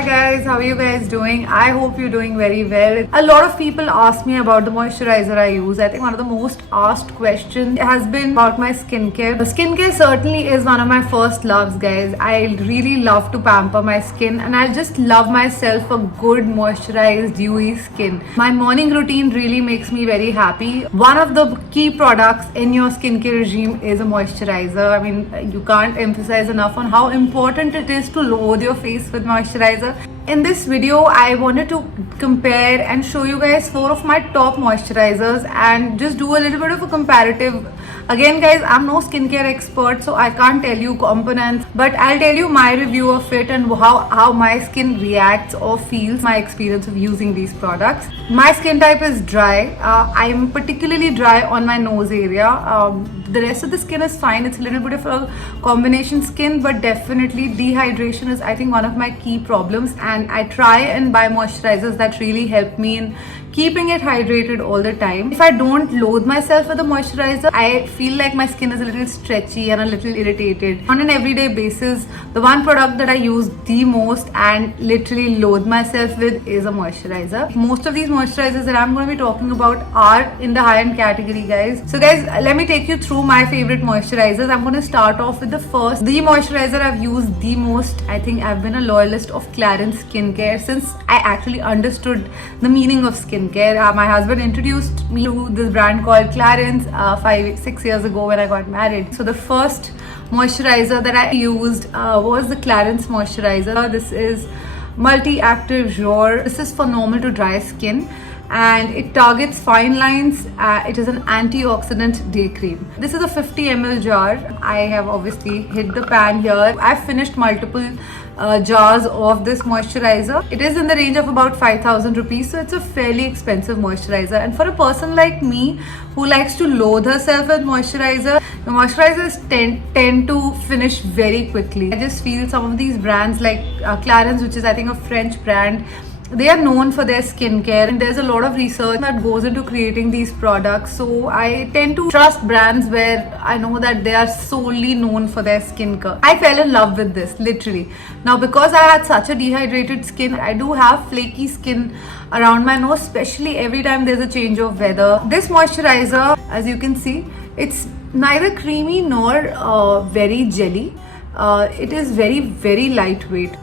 Hi guys, how are you guys doing? I hope you're doing very well. A lot of people ask me about the moisturizer I use. I think one of the most asked questions has been about my skincare. Skincare certainly is one of my first loves, guys. I really love to pamper my skin and I just love myself a good moisturized dewy skin. My morning routine really makes me very happy. One of the key products in your skincare regime is a moisturizer. I mean, you can't emphasize enough on how important it is to load your face with moisturizer. In this video, I wanted to compare and show you guys 4 of my top moisturizers and just do a little bit of a comparative. Again guys, I'm no skincare expert, so I can't tell you components, but I'll tell you my review of it and how my skin reacts or feels, my experience of using these products. My skin type is dry. I'm particularly dry on my nose area. The rest of the skin is fine. It's a little bit of a combination skin, but definitely dehydration is, I think, one of my key problems, and I try and buy moisturizers that really help me in keeping it hydrated all the time. If I don't load myself with a moisturizer, I feel like my skin is a little stretchy and a little irritated. On an everyday basis, the one product that I use the most and literally load myself with is a moisturizer. Most of these moisturizers that I'm going to be talking about are in the high-end category, guys. So guys, let me take you through my favorite moisturizers. I'm going to start off with the moisturizer I've used the most. I think I've been a loyalist of Clarins Skincare since I actually understood the meaning of skincare. My husband introduced me to this brand called Clarins 5-6 years ago when I got married. So the first moisturizer that I used was the Clarins moisturizer. This is Multi-Active Jour. This is for normal to dry skin and it targets fine lines. It is an antioxidant day cream. This is a 50 ml jar. I have obviously hit the pan here. I've finished multiple jars of this moisturizer. It is in the range of about 5,000 rupees, so it's a fairly expensive moisturizer. And for a person like me who likes to load herself with moisturizer, the moisturizers tend to finish very quickly. I just feel some of these brands like Clarins, which is I think a French brand, they are known for their skincare and there's a lot of research that goes into creating these products. So I tend to trust brands where I know that they are solely known for their skincare. I fell in love with this, literally. Now because I had such a dehydrated skin, I do have flaky skin around my nose, especially every time there's a change of weather. This moisturizer, as you can see, it's neither creamy nor very jelly. It is very lightweight.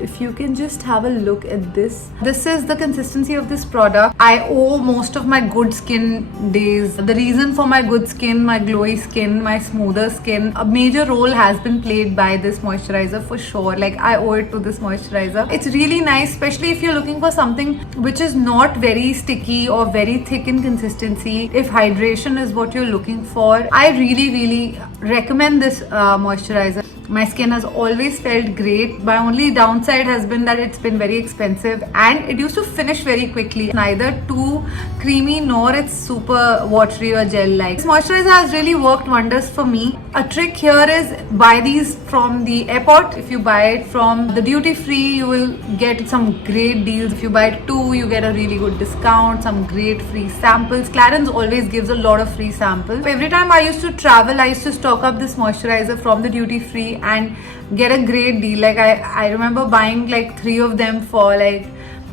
If you can just have a look at this. This is the consistency of this product. I owe most of my good skin days, the reason for my good skin, my glowy skin, my smoother skin, a major role has been played by this moisturizer for sure. Like I owe it to this moisturizer. It's really nice, especially if you're looking for something which is not very sticky or very thick in consistency. If hydration is what you're looking for, I really recommend this moisturizer. My skin has always felt great. My only downside has been that it's been very expensive and it used to finish very quickly. Neither too creamy nor it's super watery or gel-like. This moisturizer has really worked wonders for me. A trick here is buy these from the airport. If you buy it from the duty free, you will get some great deals. If you buy 2, you get a really good discount, some great free samples. Clarins always gives a lot of free samples. Every time I used to travel, I used to stock up this moisturizer from the duty free and get a great deal. Like I remember buying like 3 of them for like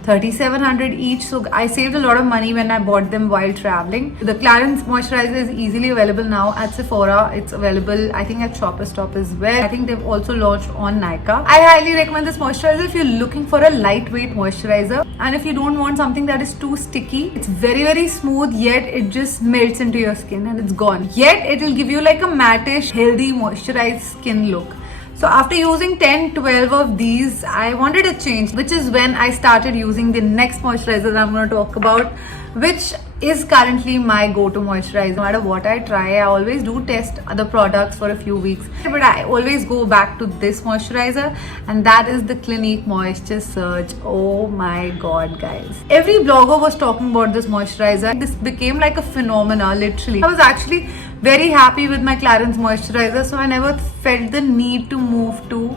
3,700 each, so I saved a lot of money when I bought them while traveling. The Clarins moisturizer is easily available now at Sephora. It's available I think at Shoppers Stop as well. I think they've also launched on Nykaa. I highly recommend this moisturizer if you're looking for a lightweight moisturizer and if you don't want something that is too sticky. It's very smooth, yet it just melts into your skin and it's gone. Yet it will give you like a mattish, healthy, moisturized skin look. So after using 10-12 of these, I wanted a change, which is when I started using the next moisturizer that I'm going to talk about, which is currently my go-to moisturizer. No matter what I try, I always do test other products for a few weeks, but I always go back to this moisturizer, and that is the Clinique Moisture Surge. Oh my god, guys. Every blogger was talking about this moisturizer. This became like a phenomena, literally. I was actually very happy with my Clarins moisturizer, so I never felt the need to move to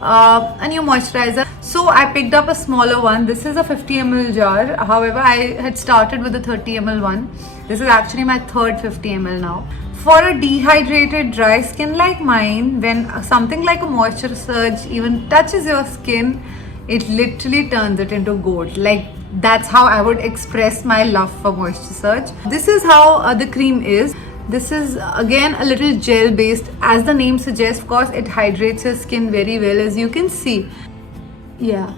a new moisturizer. So I picked up a smaller one. This is a 50 ml jar. However, I had started with a 30 ml one. This is actually my third 50 ml now. For a dehydrated dry skin like mine, when something like a moisture surge even touches your skin, it literally turns it into gold. Like, that's how I would express my love for Moisture Surge. This is how the cream is. This is again a little gel based. As the name suggests, of course, it hydrates your skin very well, as you can see. Yeah,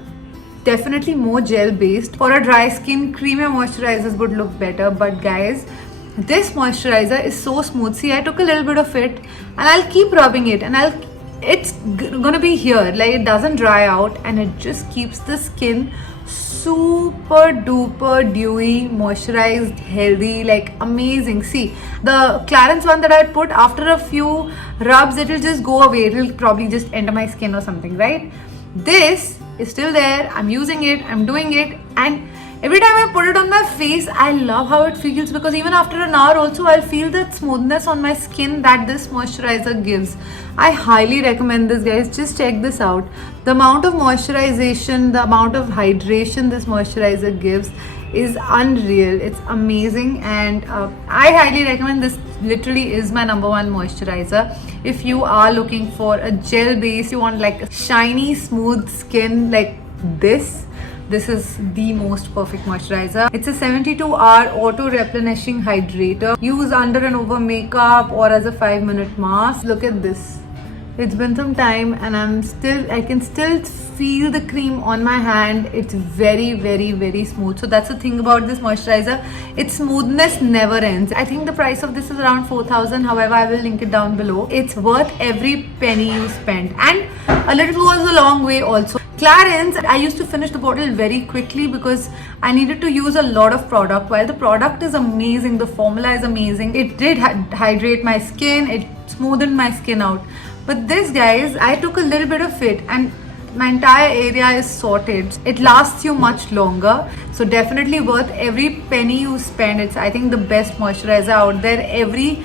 definitely more gel based. For a dry skin, creamier moisturizers would look better, but guys, this moisturizer is so smooth. See, I took a little bit of it and I'll keep rubbing it, and it's gonna be here. Like, it doesn't dry out, and it just keeps the skin super duper dewy, moisturized, healthy, like amazing. See, the Clarins one that I put, after a few rubs, it will just go away. It will probably just enter my skin or something, right? This is still there. I'm using it, I'm doing it, and every time I put it on my face, I love how it feels, because even after an hour also, I'll feel that smoothness on my skin that this moisturizer gives. I highly recommend this, guys. Just check this out. The amount of moisturization, the amount of hydration this moisturizer gives is unreal. It's amazing, and I highly recommend this. Literally is my number one moisturizer. If you are looking for a gel base, you want like a shiny, smooth skin like this, this is the most perfect moisturizer. It's a 72-hour auto-replenishing hydrator. Use under and over makeup or as a 5-minute mask. Look at this. It's been some time and I can still feel the cream on my hand. It's very, very, very smooth. So that's the thing about this moisturizer. Its smoothness never ends. I think the price of this is around 4,000. However, I will link it down below. It's worth every penny you spend. And a little goes a long way also. Clarins, I used to finish the bottle very quickly because I needed to use a lot of product. While the product is amazing, the formula is amazing, it did hydrate my skin, it smoothened my skin out. But this, guys, I took a little bit of it and my entire area is sorted. It lasts you much longer. So definitely worth every penny you spend. It's, I think, the best moisturizer out there. Every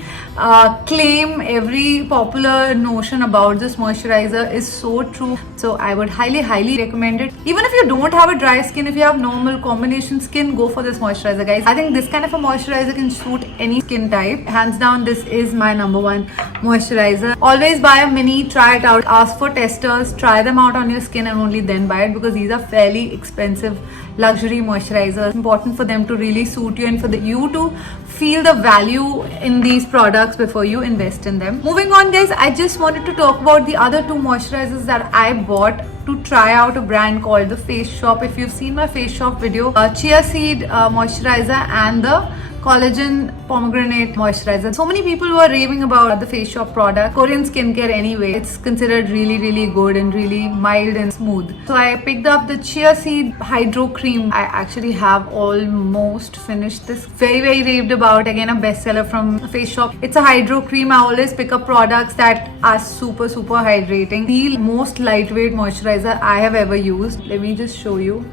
claim, every popular notion about this moisturizer is so true. So I would highly, highly recommend it. Even if you don't have a dry skin, if you have normal combination skin, go for this moisturizer, guys. I think this kind of a moisturizer can suit any skin type. Hands down, this is my number one moisturizer. Always buy a mini, try it out, ask for testers, try them out on your skin and only then buy it, because these are fairly expensive luxury moisturizers. It's important for them to really suit you and for you to feel the value in these products before you invest in them. Moving on, guys, I just wanted to talk about the other two moisturizers that I bought to try out a brand called The Face Shop. If you've seen my Face Shop video, chia seed moisturizer and the collagen pomegranate moisturizer. So many people were raving about the Face Shop product. Korean skincare anyway, it's considered really, really good and really mild and smooth. So I picked up the chia seed hydro cream. I actually have almost finished this. Very, very raved about. Again, a bestseller from Face Shop. It's a hydro cream. I always pick up products that are super, super hydrating. The most lightweight moisturizer I have ever used. Let me just show you.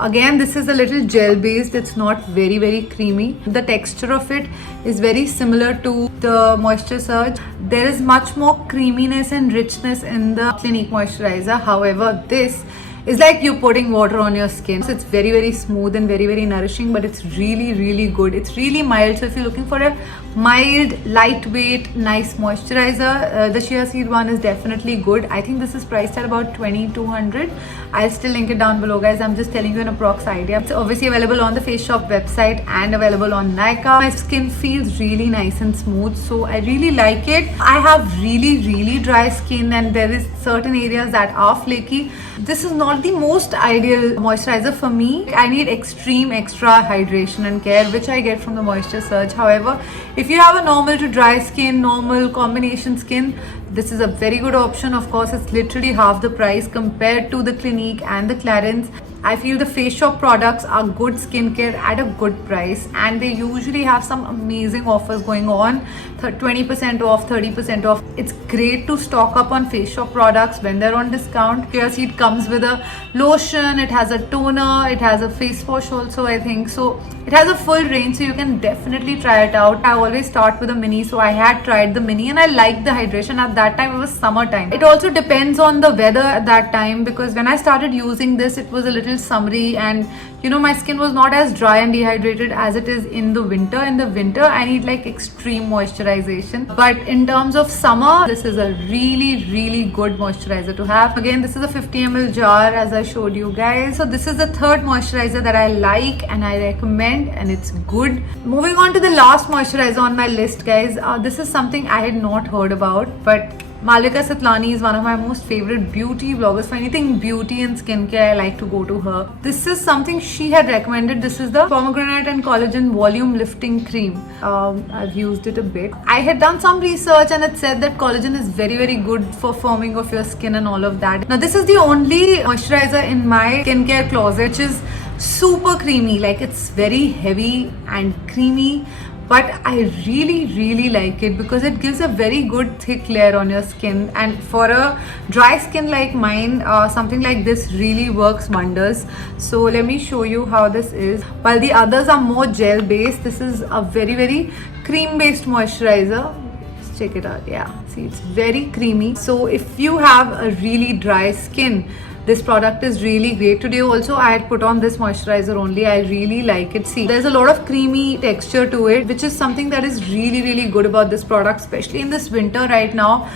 Again, this is a little gel based. It's not very, very creamy. The texture of it is very similar to the Moisture Surge. There is much more creaminess and richness in the Clinique moisturizer. However, this is like you're putting water on your skin. So it's very, very smooth and very, very nourishing, but it's really, really good. It's really mild. So if you're looking for a mild, lightweight, nice moisturizer, the chia seed one is definitely good. I think this is priced at about 2,200. I'll still link it down below, guys. I'm just telling you an approx idea. It's obviously available on the Face Shop website and available on Nykaa. My skin feels really nice and smooth, so I really like it. I have really, really dry skin and there is certain areas that are flaky. This is not the most ideal moisturizer for me. I need extreme extra hydration and care, which I get from the Moisture Surge. However, if you have a normal to dry skin, normal combination skin, this is a very good option. Of course, it's literally half the price compared to the Clinique and the Clarins. I feel the Face Shop products are good skincare at a good price, and they usually have some amazing offers going on. 20% off, 30% off. It's great to stock up on Face Shop products when they're on discount. Chia seed comes with a lotion, it has a toner, it has a face wash also, I think. So it has a full range, so you can definitely try it out. I always start with a mini, so I had tried the mini and I liked the hydration. At that time, it was summertime. It also depends on the weather at that time, because when I started using this, it was a little little summery, and you know, my skin was not as dry and dehydrated as it is in the winter. In the winter, I need like extreme moisturization. But in terms of summer, this is a really good moisturizer to have. Again, this is a 50 ml jar as I showed you guys. So this is the third moisturizer that I like and I recommend, and it's good. Moving on to the last moisturizer on my list, guys. This is something I had not heard about, but Malvika Satlani is one of my most favorite beauty bloggers. For anything beauty and skincare, I like to go to her. This is something she had recommended. This is the Pomegranate and Collagen Volume Lifting Cream. I've used it a bit. I had done some research and it said that collagen is very good for firming of your skin and all of that. Now this is the only moisturizer in my skincare closet which is super creamy. Like, it's very heavy and creamy, but I really like it because it gives a very good thick layer on your skin, and for a dry skin like mine, something like this really works wonders. So let me show you how this is. While the others are more gel based, this is a very cream based moisturizer. Let's check it out. Yeah, see, it's very creamy. So if you have a really dry skin, this product is really great. Today also I had put on this moisturizer only. I really like it. See, there's a lot of creamy texture to it, which is something that is really good about this product, especially in this winter right now.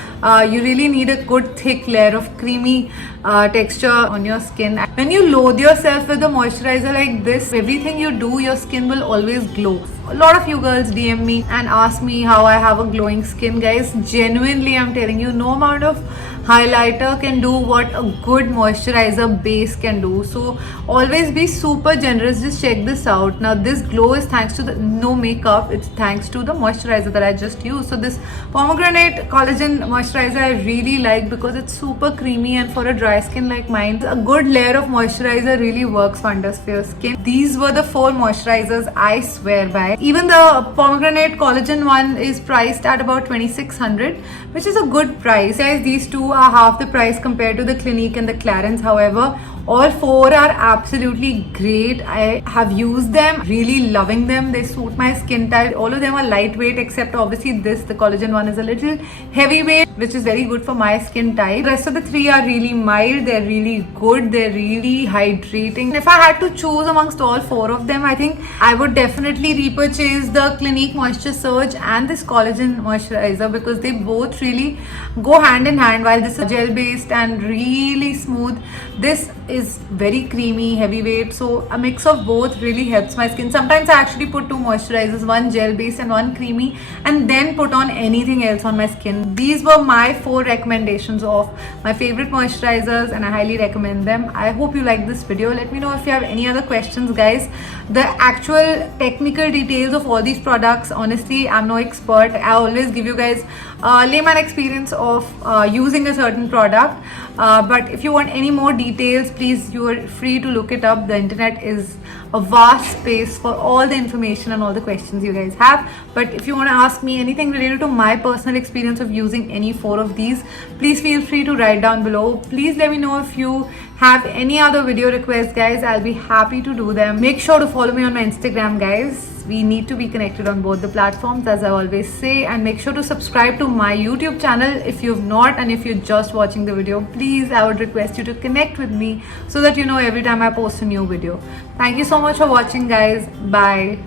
You really need a good thick layer of creamy texture on your skin. When you load yourself with a moisturizer like this, everything you do, your skin will always glow. A lot of you girls DM me and ask me how I have a glowing skin. Guys, genuinely I'm telling you, no amount of highlighter can do what a good moisturizer base can do. So always be super generous. Just check this out. Now this glow is thanks to the no makeup. It's thanks to the moisturizer that I just used. So this Pomegranate Collagen moisturizer I really like because it's super creamy, and for a dry skin like mine, a good layer of moisturizer really works wonders for your skin. These were the 4 moisturizers I swear by. Even the Pomegranate Collagen one is priced at about 2600, which is a good price. Guys, these two are half the price compared to the Clinique and the Clarins. However, all 4 are absolutely great. I have used them, really loving them. They suit my skin type. All of them are lightweight except obviously this, the collagen one, is a little heavyweight, which is very good for my skin type. The rest of the 3 are really mild. They're really good. They're really hydrating. If I had to choose amongst all 4 of them, I think I would definitely repurchase the Clinique Moisture Surge and this collagen moisturizer because they both really go hand in hand. While this is gel based and really smooth, this is very creamy, heavyweight, so a mix of both really helps my skin. Sometimes I actually put 2 moisturizers, one gel based and one creamy, and then put on anything else on my skin. These were my 4 recommendations of my favorite moisturizers, and I highly recommend them. I hope you like this video. Let me know if you have any other questions, guys. The actual technical details of all these products, honestly, I'm no expert. I always give you guys a layman experience of using a certain product, but if you want any more details, please, you are free to look it up. The internet is a vast space for all the information and all the questions you guys have. But if you want to ask me anything related to my personal experience of using any 4 of these, please feel free to write down below. Please let me know if you have any other video requests, guys. I'll be happy to do them. Make sure to follow me on my Instagram, guys. We need to be connected on both the platforms, as I always say, and make sure to subscribe to my YouTube channel if you've not, and if you're just watching the video, please, I would request you to connect with me so that you know every time I post a new video. Thank you so much for watching, guys. Bye.